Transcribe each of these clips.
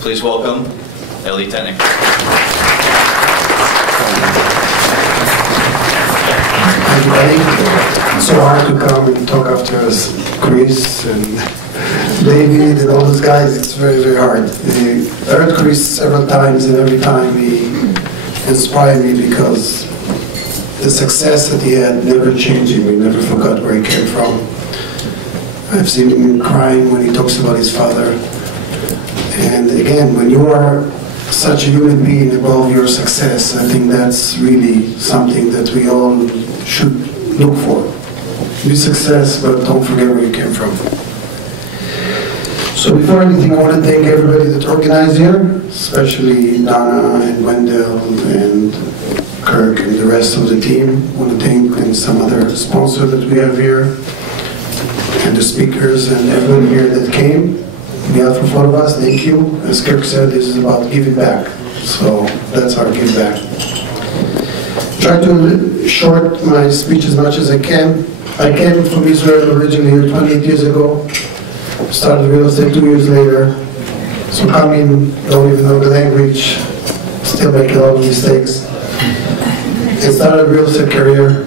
Please welcome Eli Tene. It's so hard to come and talk after us, Chris and David and all those guys. It's very, very hard. I heard Chris several times, and every time he inspired me because the success that he had never changed him. He never forgot where he came from. I've seen him crying when he talks about his father. And again, when you are such a human being above your success, I think that's really something that we all should look for. Be success, but don't forget where you came from. So before anything, I want to thank everybody that organized here, especially Donna and Wendell and Kirk and the rest of the team. I want to thank and some other sponsors that we have here, and the speakers and everyone here that came. On behalf of all of us, thank you. As Kirk said, this is about giving back. So that's our give back. Try to short my speech as much as I can. I came from Israel originally 28 years ago. Started real estate 2 years later. So coming, don't even know the language, still make a lot of mistakes. And started a real estate career.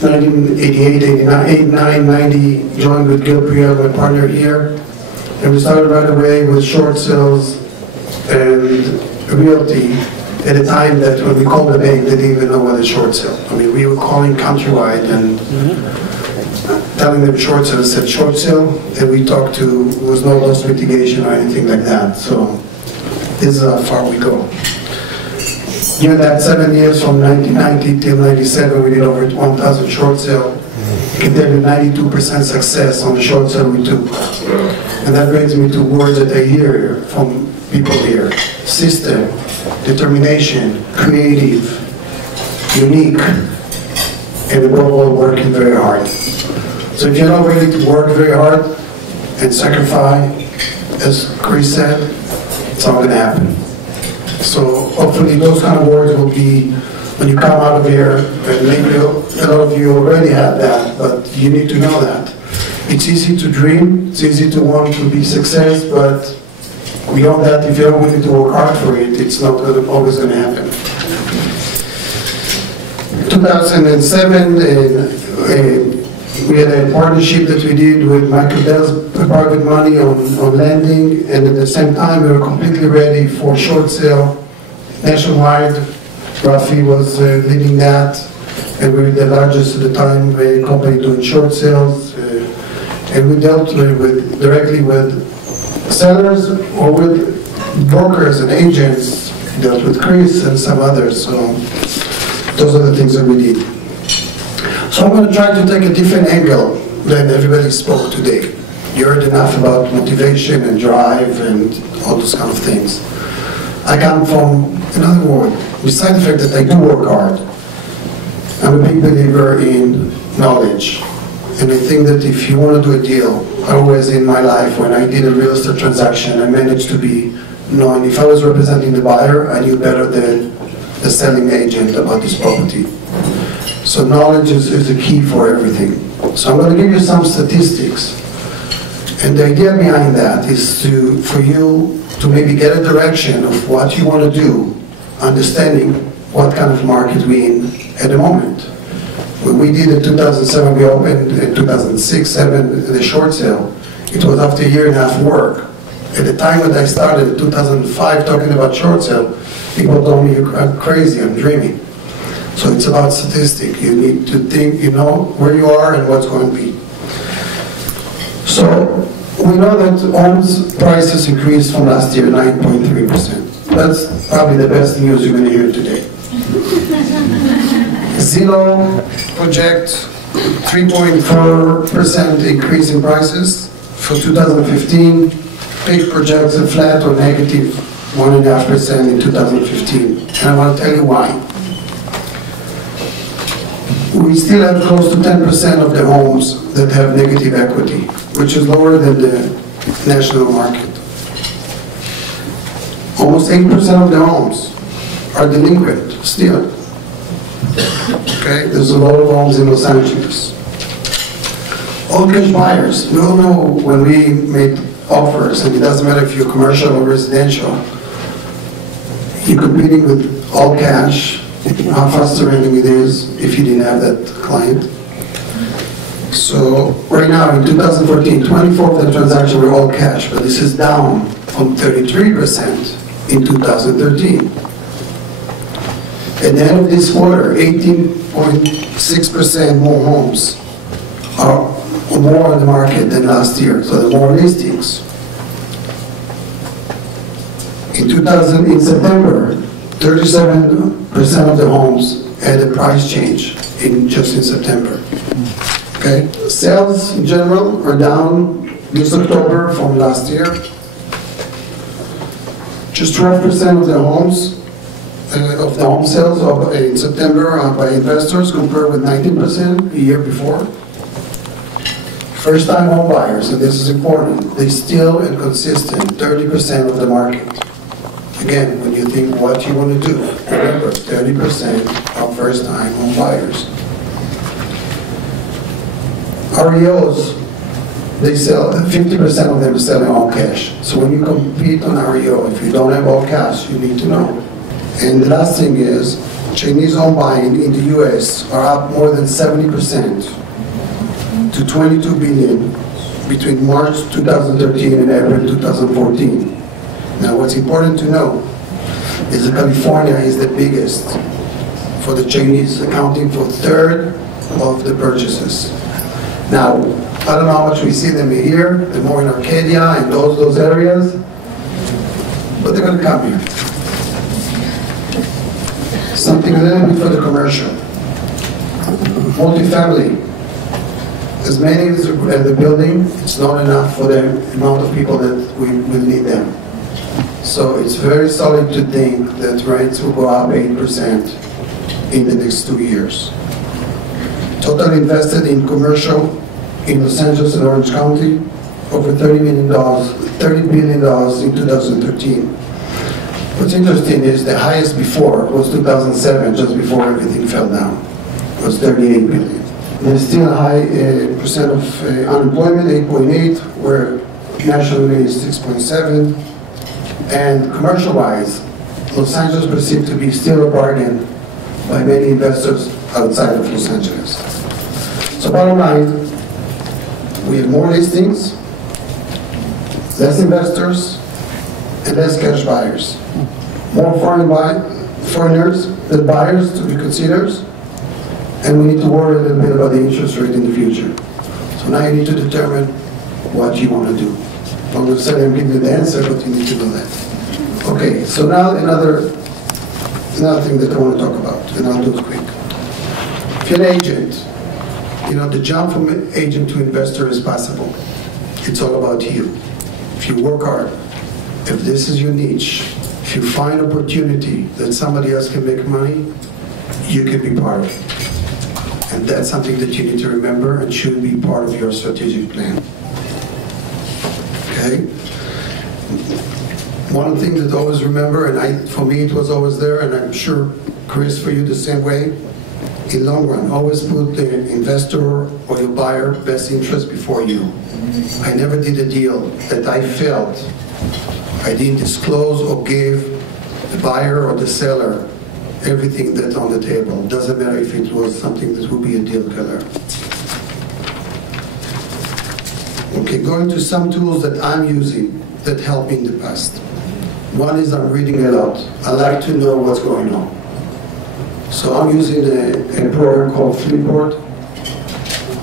1988, 89, 90, joined with Gil Priel, my partner here. And we started right away with short sales and realty at a time that when we called the bank, they didn't even know what a short sale. I mean, we were calling countrywide and telling them short sale, said short sale, and we talked to, there was no loss mitigation or anything like that. So this is how far we go. During that 7 years, from 1990 till 97, we did over 1,000 short sale. We can tell you 92% success on the short sale we took. And that brings me to words that I hear from people here. System, determination, creative, unique, and above all, working very hard. So if you're not ready to work very hard and sacrifice, as Chris said, it's not going to happen. So hopefully those kind of words will be when you come out of here, and maybe a lot of you already have that, but you need to know that. It's easy to dream, it's easy to want to be success, but beyond that, if you're not willing to work hard for it, it's not always going to happen. 2007, we had a partnership that we did with Michael Bell's private money on lending, and at the same time we were completely ready for short sale nationwide. Rafi was leading that, and we were the largest at the time company doing short sales, and we dealt directly with sellers or with brokers and agents, dealt with Chris and some others. So those are the things that we did. So I'm going to try to take a different angle than everybody spoke today. You heard enough about motivation and drive and all those kind of things. I come from another world. Besides the fact that I do work hard, I'm a big believer in knowledge. And I think that if you want to do a deal, always in my life when I did a real estate transaction, I managed to be known. If I was representing the buyer, I knew better than the selling agent about this property. So knowledge is the key for everything. So I'm going to give you some statistics. And the idea behind that is for you to maybe get a direction of what you want to do, understanding what kind of market we're in at the moment. When we did in 2007, we opened in 2006, 2007, the short sale. It was after a year and a half work. At the time that I started in 2005 talking about short sale, people told me, I'm crazy, I'm dreaming. So it's about statistic. You need to think, you know, where you are and what's going to be. So we know that homes prices increased from last year 9.3%. That's probably the best news you're going to hear today. Zillow projects 3.4% increase in prices for 2015. Page projects a flat or negative 1.5% in 2015. And I want to tell you why. We still have close to 10% of the homes that have negative equity, which is lower than the national market. Almost 8% of the homes are delinquent still. Okay, there's a lot of homes in Los Angeles. All cash buyers. We all know when we made offers, and it doesn't matter if you're commercial or residential, you're competing with all cash. How frustrating it is if you didn't have that client. So right now in 2014, 24% of the transactions were all cash, but this is down from 33% in 2013. At the end of this quarter, 18.6% more homes are more on the market than last year, so there are more listings. In September, 37% of the homes had a price change just in September. Okay, sales in general are down this October from last year. Just 12% of the homes, of the home sales in September are by investors, compared with 19% the year before. First-time home buyers, and this is important, they still and consistent 30% of the market. Again, when you think what you want to do, remember 30% are first-time home buyers. REOs, they sell, 50% of them sell in all cash. So when you compete on REO, if you don't have all cash, you need to know. And the last thing is, Chinese home buying in the US are up more than 70% to 22 billion between March 2013 and April 2014. Now what's important to know is that California is the biggest for the Chinese, accounting for a third of the purchases. Now, I don't know how much we see them here, they're more in Arcadia and those areas, but they're going to come here. Something a little bit for the commercial. Multifamily. As many as the building, it's not enough for the amount of people that we will need them. So it's very solid to think that rents will go up 8% in the next 2 years. Total invested in commercial in Los Angeles and Orange County, over $30 billion in 2013. What's interesting is the highest before was 2007, just before everything fell down. It was 38 billion. There's still a high percent of unemployment, 8.8, where nationally is 6.7. And commercial-wise, Los Angeles perceived to be still a bargain by many investors outside of Los Angeles. So bottom line, we have more listings, less investors, and less cash buyers. More foreigners than buyers to be considered, and we need to worry a little bit about the interest rate in the future. So now you need to determine what you want to do. I'm going to say I'm giving you the answer, but you need to know that. Okay, so now another thing that I want to talk about, and I'll do it quick. If you're an agent, you know, the jump from agent to investor is possible. It's all about you. If you work hard, if this is your niche, if you find opportunity that somebody else can make money, you can be part of it. And that's something that you need to remember and should be part of your strategic plan. Okay? One thing that always remember, and for me it was always there, and I'm sure, Chris, for you the same way, in long run, always put the investor or your buyer best interest before you. I never did a deal that I felt I didn't disclose or give the buyer or the seller everything that's on the table. Doesn't matter if it was something that would be a deal killer. Okay, going to some tools that I'm using that helped me in the past. One is I'm reading a lot. I like to know what's going on. So I'm using a program called Flipboard.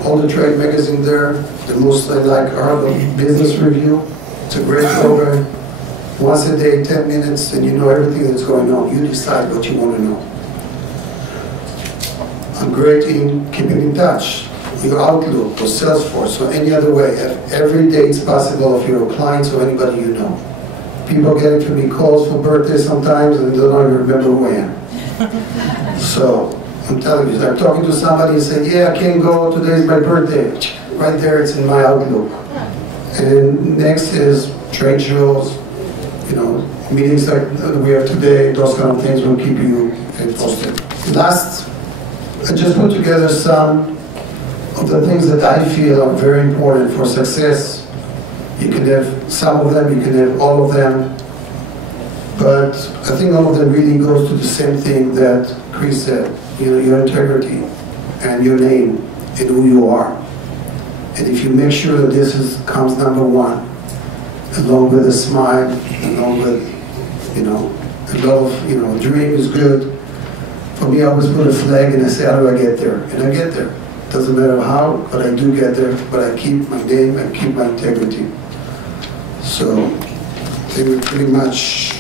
All the trade magazines there. The most I like are the Business Review. It's a great program. Once a day, 10 minutes, and you know everything that's going on. You decide what you want to know. I'm great in keeping in touch. Your Outlook or Salesforce or any other way. Every day it's possible if you're a client or anybody you know. People get from me calls for birthdays sometimes and they don't even remember who I am. So I'm telling you, I'm talking to somebody and say, yeah, I can't go, today's my birthday. Right there, it's in my Outlook. And next is trade shows, you know, meetings like we have today, those kind of things will keep you posted. Last, I just put together some of the things that I feel are very important for success You can have some of them, you can have all of them. But I think all of them really goes to the same thing that Chris said, your integrity and your name and who you are. And if you make sure that comes number one, along with a smile, along with, a love, dream is good. For me, I always put a flag and I say, how do I get there? And I get there. Doesn't matter how, but I do get there. But I keep my name, I keep my integrity. So they were pretty much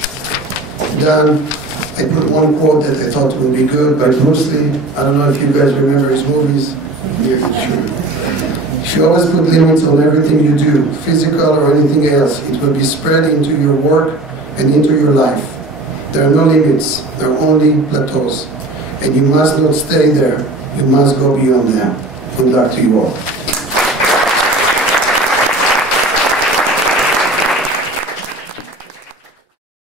done. I put one quote that I thought would be good by Bruce Lee. I don't know if you guys remember his movies. Yeah, sure. If you always put limits on everything you do, physical or anything else, it will be spread into your work and into your life. There are no limits, there are only plateaus. And you must not stay there, you must go beyond them. Good luck to you all.